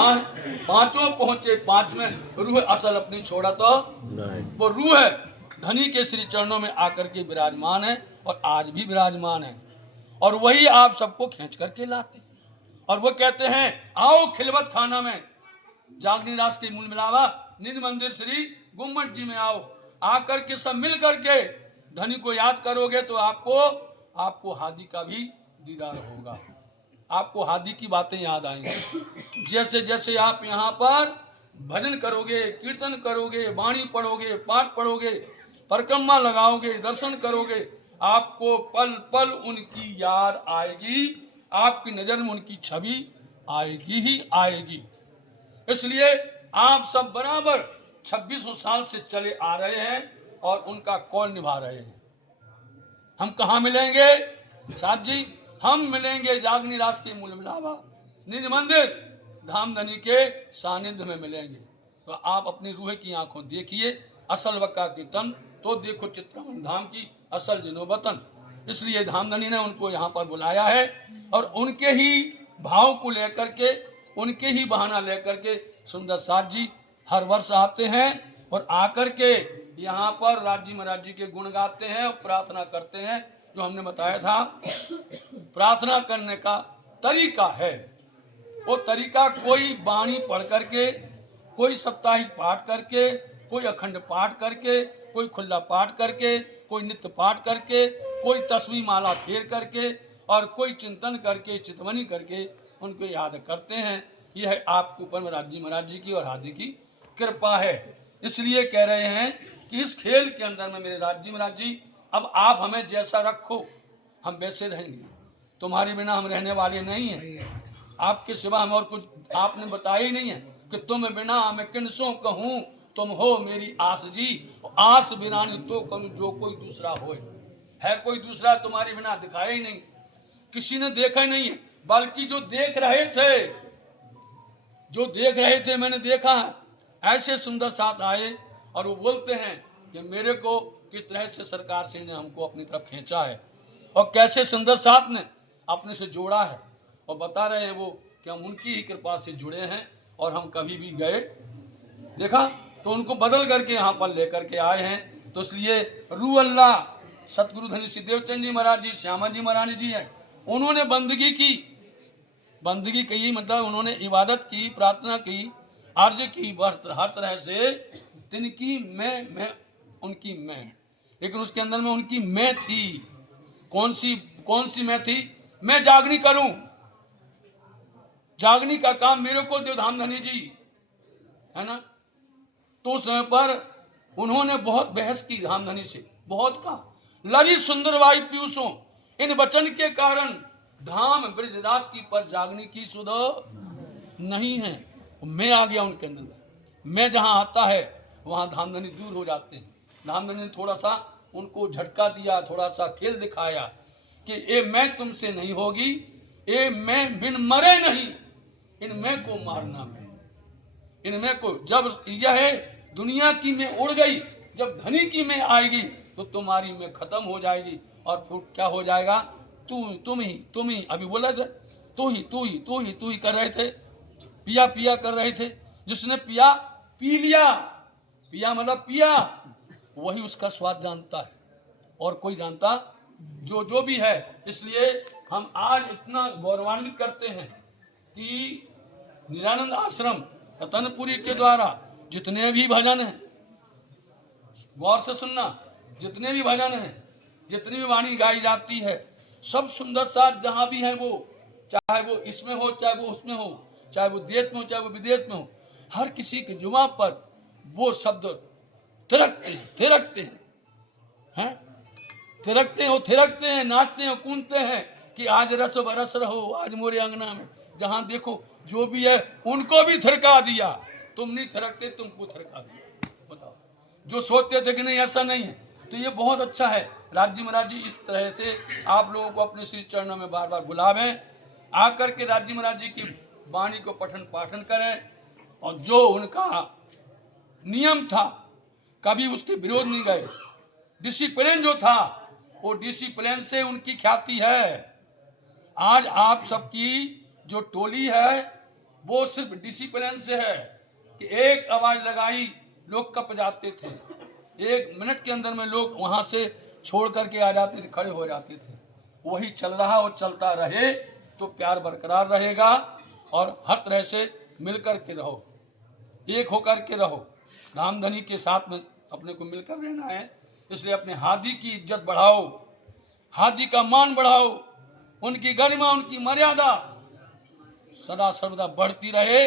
पांचों पहुंचे, पांच में रूह असल अपनी छोड़ा तो वो रूह है धनी के श्री चरणों में आकर के विराजमान है और आज भी विराजमान है और वही आप सबको खींच करके लाते हैं। और वो कहते हैं आओ खिलवत खाना में, जागनी रास के मूल मिलावा निज मंदिर श्री गुम्मट जी में आओ, आकर के सब मिल करके धनी को याद करोगे तो आपको हादी का भी दीदार होगा, आपको हादी की बातें याद आएंगी। जैसे जैसे आप यहाँ पर भजन करोगे, कीर्तन करोगे, वाणी पढ़ोगे, पाठ पढ़ोगे, परिक्रमा लगाओगे, दर्शन करोगे, आपको पल पल उनकी याद आएगी, आपकी नजर में उनकी छवि आएगी ही आएगी। इसलिए आप सब बराबर 2600 साल से चले आ रहे हैं और उनका कौल निभा रहे हैं। हम कहाँ मिलेंगे साथ जी? हम मिलेंगे जागनी रास के मूल मिलावा निज मंदिर धामधनी के सानिध्य में मिलेंगे। तो आप अपनी रूह की आंखों देखिए, असल वक्का की तन तो देखो चित्रमन धाम की असल जिनो वतन। इसलिए धामधनी ने उनको यहाँ पर बुलाया है और उनके ही भाव को लेकर के, उनके ही बहाना लेकर के सुंदर साथ जी हर वर्ष आते हैं और आकर के यहाँ पर राज्य महाराज जी के गुण गाते हैं और प्रार्थना करते हैं। जो हमने बताया था प्रार्थना करने का तरीका है, वो तरीका कोई वाणी पढ़ करके, कोई साप्ताहिक पाठ करके, कोई अखंड पाठ करके, कोई खुला पाठ करके, कोई नित्य पाठ करके, कोई तस्वीर माला फेर करके और कोई चिंतन करके, चितवनी करके उनको याद करते हैं। यह आपके ऊपर राज्य महाराज जी की और हादी की कृपा है। इसलिए कह रहे हैं कि इस खेल के अंदर में मेरे राज्य महाराज जी अब आप हमें जैसा रखो हम वैसे रहेंगे, तुम्हारे बिना हम रहने वाले नहीं हैं, आपके सिवा हम और कुछ आपने बताया ही नहीं है कि तुम बिना मैं किनसों कहूँ, तुम हो मेरी आस जी, आस बिना नहीं तो कहूँ जो कोई दूसरा हो। है कोई दूसरा तुम्हारे बिना दिखाया ही नहीं, किसी ने देखा ही नहीं है, बल्कि जो देख रहे थे मैंने देखा है, ऐसे सुंदर साथ आए और वो बोलते हैं कि मेरे को किस तरह से सरकार सिंह ने हमको अपनी तरफ खींचा है और कैसे सुंदर साथ ने अपने से जोड़ा है और बता रहे हैं वो कि हम उनकी ही कृपा से जुड़े हैं और हम कभी भी गए देखा तो उनको बदल करके यहाँ पर लेकर के आए हैं। तो इसलिए रू अल्लाह सतगुरु धनी सिद्धेवचंद जी महाराज जी, श्यामा जी महारानी जी हैं, उन्होंने बंदगी की मतलब उन्होंने इबादत की, प्रार्थना की, आर्ज की, हर तरह से तिनकी मैं उनकी मैं, लेकिन उसके अंदर में उनकी मैं थी। कौन सी मैं थी? मैं जागनी करूं, जागनी का काम मेरे को दो धामधनी जी, है ना। तो उस समय पर उन्होंने बहुत बहस की धामधनी से, बहुत कहा लरी सुंदरवाई पीयूषों इन वचन के कारण धाम ब्रजदास की पर जागनी की सुध नहीं है। मैं आ गया उनके अंदर, मैं जहां आता है वहां धामधनी दूर हो जाते हैं। धामधनी ने थोड़ा सा उनको झटका दिया, थोड़ा सा खेल दिखाया कि ये मैं तुमसे नहीं होगी, ये मैं बिन मरे नहीं, इन मैं को मारना मैं, इन मैं को जब यह दुनिया की मैं उड़ गई, जब धनी की मैं आएगी तो तुम्हारी मैं खत्म हो जाएगी और फिर क्या हो जाएगा? तुम ही अभी बोला था, तू ही कर रहे थे, पिया कर रहे थे। जिसने पिया पी लिया, पिया मतलब पिया, वही उसका स्वाद जानता है और कोई जानता जो भी है। इसलिए हम आज इतना गौरवान्वित करते हैं कि निरानंद आश्रम रतनपुरी के द्वारा जितने भी भजन हैं, गौर से सुनना, जितने भी भजन हैं, जितनी भी वाणी गाई जाती है, सब सुंदर साथ जहां भी है वो, चाहे वो इसमें हो, चाहे वो उसमें हो, चाहे वो देश में हो, चाहे वो विदेश में हो, हर किसी की जुबान पर वो शब्द थिरकते हैं, नाचते हैं, कूदते हैं कि आज रस बरस रहो, आज मोरे अंगना में। जहां देखो जो भी है उनको भी थिरका दिया, तुम नहीं थिरकते, तुमको थिरका दिया। बताओ, जो सोचते थे कि नहीं ऐसा नहीं है। तो ये बहुत अच्छा है। राज्य महाराज जी इस तरह से आप लोगों को अपने श्री चरणों में बार बार बुलावें, आकर के राज्य महाराज जी की वाणी को पठन पाठन करें और जो उनका नियम था कभी उसके विरोध नहीं गए। डिसिप्लिन जो था वो डिसिप्लिन से उनकी ख्याति है। आज आप सबकी जो टोली है वो सिर्फ डिसिप्लिन से है कि एक आवाज लगाई लोग कप जाते थे, 1 मिनट के अंदर में लोग वहां से छोड़ करके आ जाते थे, खड़े हो जाते थे। वही चल रहा और चलता रहे तो प्यार बरकरार रहेगा और हर तरह से मिलकर के रहो, एक होकर के रहो। रामधनी के साथ में अपने को मिलकर रहना है, इसलिए अपने हादी की इज्जत बढ़ाओ, हादी का मान बढ़ाओ, उनकी गरिमा उनकी मर्यादा सदा सर्वदा बढ़ती रहे,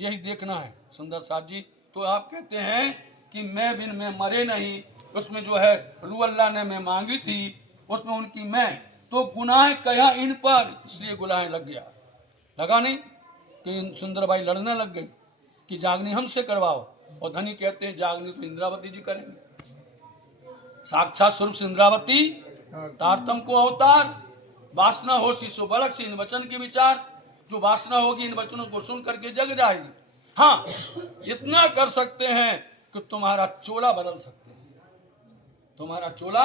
यही देखना है। सुंदर साथ जी तो आप कहते हैं कि मैं बिन में मरे नहीं, उसमें जो है रू अल्लाह ने मैं मांगी थी, उसमें उनकी मैं तो गुनाह कहा इन पर, इसलिए गुनाह लग गया, लगा नहीं कि सुंदर भाई लड़ने लग गई कि जागनी हमसे करवाओ। और धनी कहते हैं जागनी तो इंद्रावती जी करेंगे, साक्षात स्वरूप से इंद्रावती तारतम को अवतार, वासना हो शिशु बलक से इन वचन के विचार, जो वासना होगी इन वचनों को सुन करके जग जाएगी। हाँ, इतना कर सकते हैं कि तुम्हारा चोला बदल सकते हैं। तुम्हारा चोला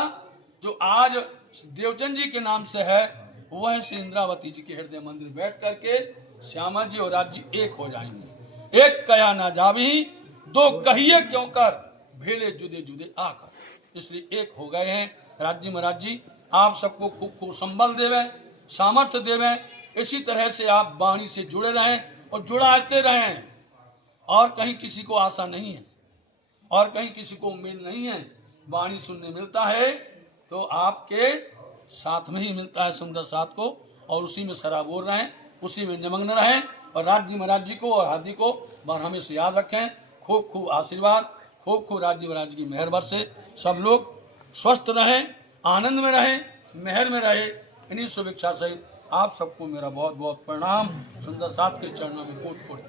जो आज देवचंद जी के नाम से है, वह से इंद्रावती जी के हृदय मंदिर बैठ करके श्यामा जी और राज जी एक हो जाएंगे। एक कया ना जावी दो कहिए क्यों कर, भेले जुदे जुदे आकर, इसलिए एक हो गए हैं। राज्य महाराज जी आप सबको खूब खूब संबल देवे, सामर्थ्य देवे, इसी तरह से आप वाणी से जुड़े रहें और जुड़ाते रहें। और कहीं किसी को आशा नहीं है और कहीं किसी को उम्मीद नहीं है, वाणी सुनने मिलता है तो आपके साथ में ही मिलता है सुंदर साथ को, और उसी में सराबोर रहें, उसी में निमग्न रहें। और राज्य महाराज जी को और हादी को बार हमेशा याद रखें। खूब खूब आशीर्वाद, खूब खूब राज्य महाराज की मेहर बरसे, सब लोग स्वस्थ रहें, आनंद में रहें, मेहर में रहे। इन्हीं शुभेच्छा से आप सबको मेरा बहुत बहुत प्रणाम। सुंदर साथ के चरणों में कोट कोट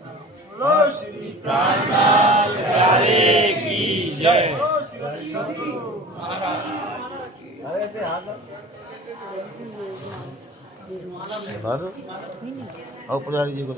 और पुजारी जी को